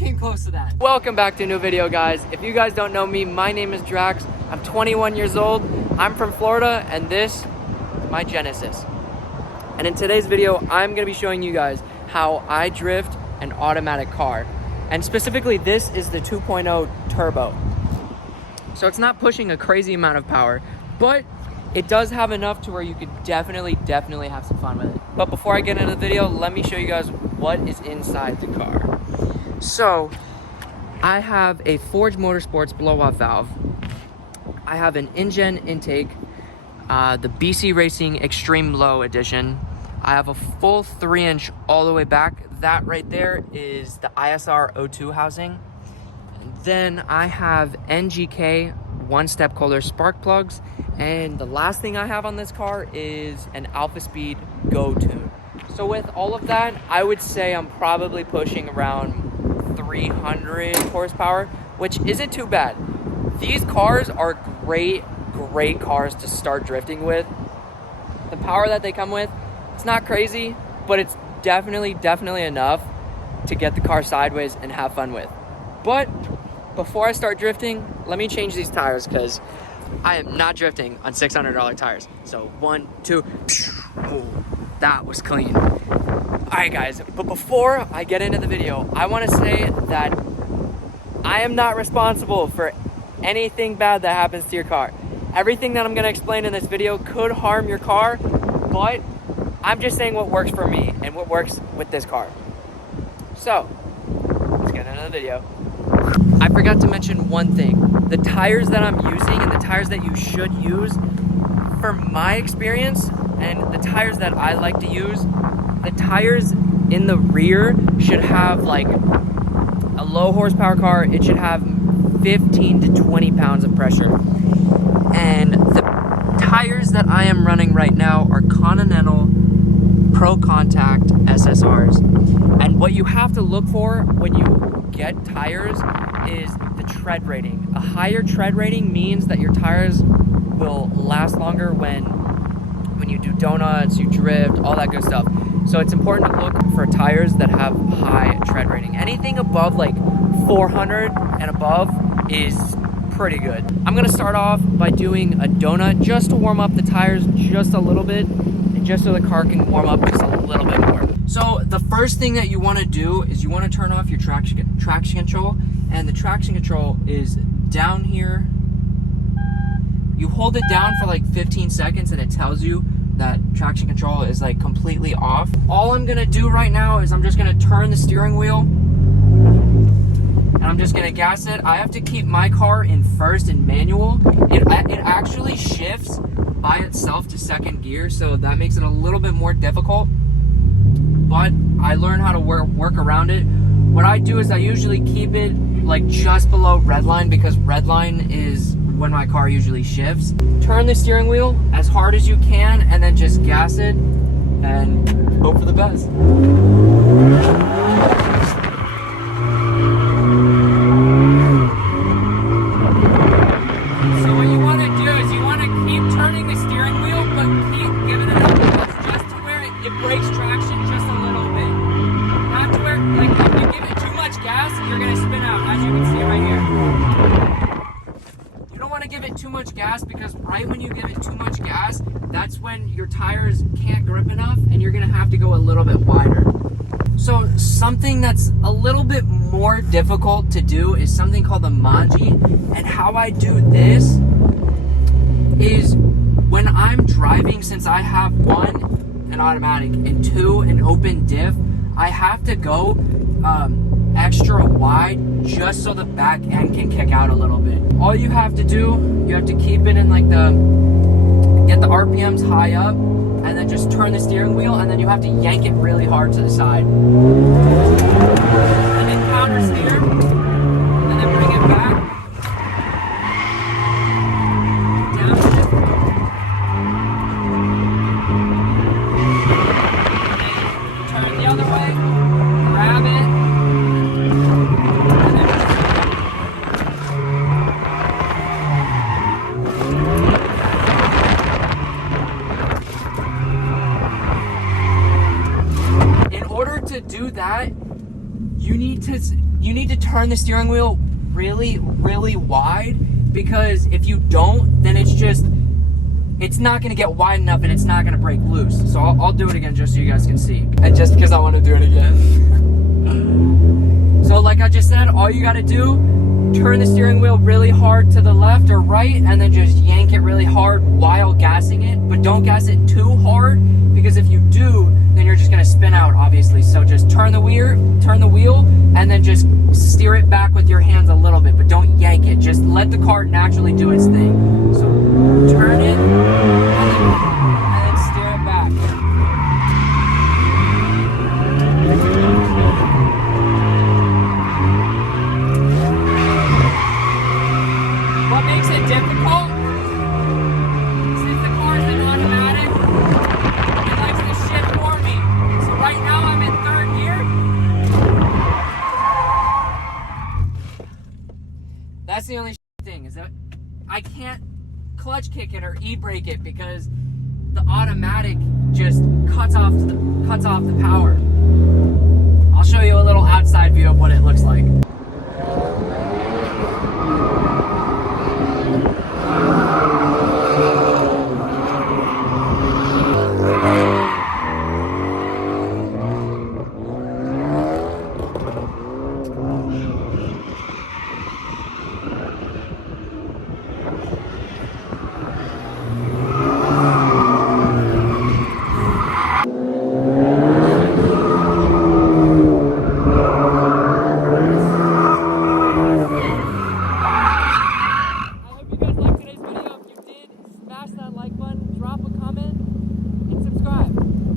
came close to that. Welcome back to a new video, guys. If you guys don't know me, my name is Drax. I'm 21 years old. I'm from Florida, and this is my Genesis. And in today's video, I'm gonna be showing you guys how I drift an automatic car. And specifically, this is the 2.0 turbo. So it's not pushing a crazy amount of power, but it does have enough to where you could definitely have some fun with it. But before I get into the video, let me show you guys what is inside the car. So I have a Forge Motorsports blow-off valve. I have an InGen intake, the BC Racing Extreme Low Edition. I have a full 3-inch all the way back. That right there is the ISR O2 housing. And then I have NGK one-step Kohler spark plugs. And the last thing I have on this car is an Alpha Speed Go tune. So with all of that, I would say I'm probably pushing around 300 horsepower, which isn't too bad. These cars are great cars to start drifting with. The power that they come with, it's not crazy, but it's definitely enough to get the car sideways and have fun with. But before I start drifting, let me change these tires because I am not drifting on $600 tires. So 1, 2, oh, that was clean. All right, guys, but before I get into the video, I want to say that I am not responsible for anything bad that happens to your car. Everything that I'm going to explain in this video could harm your car, but I'm just saying what works for me and what works with this car. So let's get into the video. I forgot to mention one thing. The tires that I'm using and the tires that you should use, for my experience, and the tires that I like to use, the tires in the rear should have, like, a low horsepower car, it should have 15 to 20 pounds of pressure. And the tires that I am running right now are Continental Pro Contact SSRs. And what you have to look for when you get tires is the tread rating. A higher tread rating means that your tires will last longer when you do donuts, you drift, all that good stuff. So it's important to look for tires that have high tread rating. Anything above like 400 and above is pretty good. I'm gonna start off by doing a donut just to warm up the tires just a little bit, and just so the car can warm up just a little bit more. So the first thing that you wanna do is you wanna turn off your traction control, and the traction control is down here. You hold it down for like 15 seconds and it tells you that traction control is like completely off. All I'm gonna do right now is I'm just gonna turn the steering wheel and I'm just gonna gas it. I have to keep my car in first in manual. It actually shifts by itself to second gear, so that makes it a little bit more difficult, but I learned how to work around it. What I do is I usually keep it like just below red line, because red line is when my car usually shifts. Turn the steering wheel as hard as you can and then just gas it and hope for the best. So what you want to do is you want to keep turning the steering wheel, but keep giving it a push just to where it breaks traction just a little bit. Not to where, like, if you give it too much gas, you're going to spin out, as you can see right here. Want to give it too much gas, because right when you give it too much gas, that's when your tires can't grip enough and you're gonna have to go a little bit wider. So something that's a little bit more difficult to do is something called the manji. And how I do this is when I'm driving, since I have 1, an automatic, and 2, an open diff, I have to go extra wide just so the back end can kick out a little bit. All you have to do, you have to keep it in like get the RPMs high up, and then just turn the steering wheel, and then you have to yank it really hard to the side. And then counter steer, and then bring it back. Down. Turn the other way, grab it. To do that, you need to you need to turn the steering wheel really, really wide, because if you don't, then it's not gonna get wide enough and it's not gonna break loose. So I'll do it again just so you guys can see. And just because I want to do it again. So like I just said, all you gotta do, turn the steering wheel really hard to the left or right, and then just yank it really hard while gassing it. But don't gas it too hard, because if you do, then you're just gonna spin out, obviously. So just turn the wheel, and then just steer it back with your hands a little bit, but don't yank it. Just let the car naturally do its thing. So turn it, and then steer it back. What makes it difficult, since the car is an automatic, it likes to shift for me. So right now I'm in third gear. That's the only thing, is that I can't clutch kick it or e-brake it, because the automatic just cuts off the power. I'll show you a little outside view of what it looks like.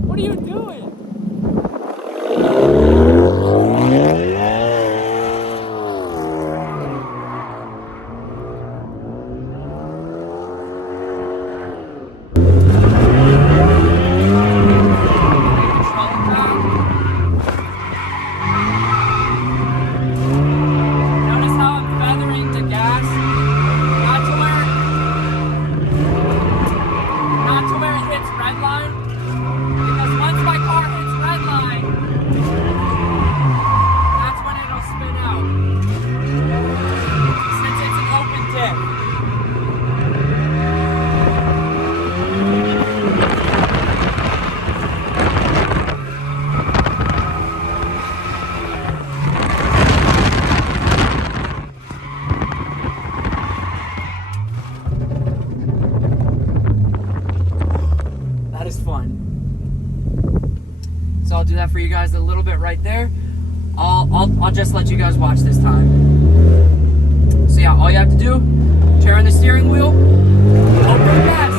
What are you doing? Notice how I'm feathering the gas, not to where it hits red line. Because once my car hits red line, that's when it'll spin out. Since it's an open dip. That is fun. So I'll do that for you guys a little bit right there. I'll just let you guys watch this time. So yeah, all you have to do, turn the steering wheel, open the gas.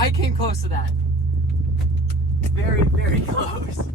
I came close to that. Very, very close.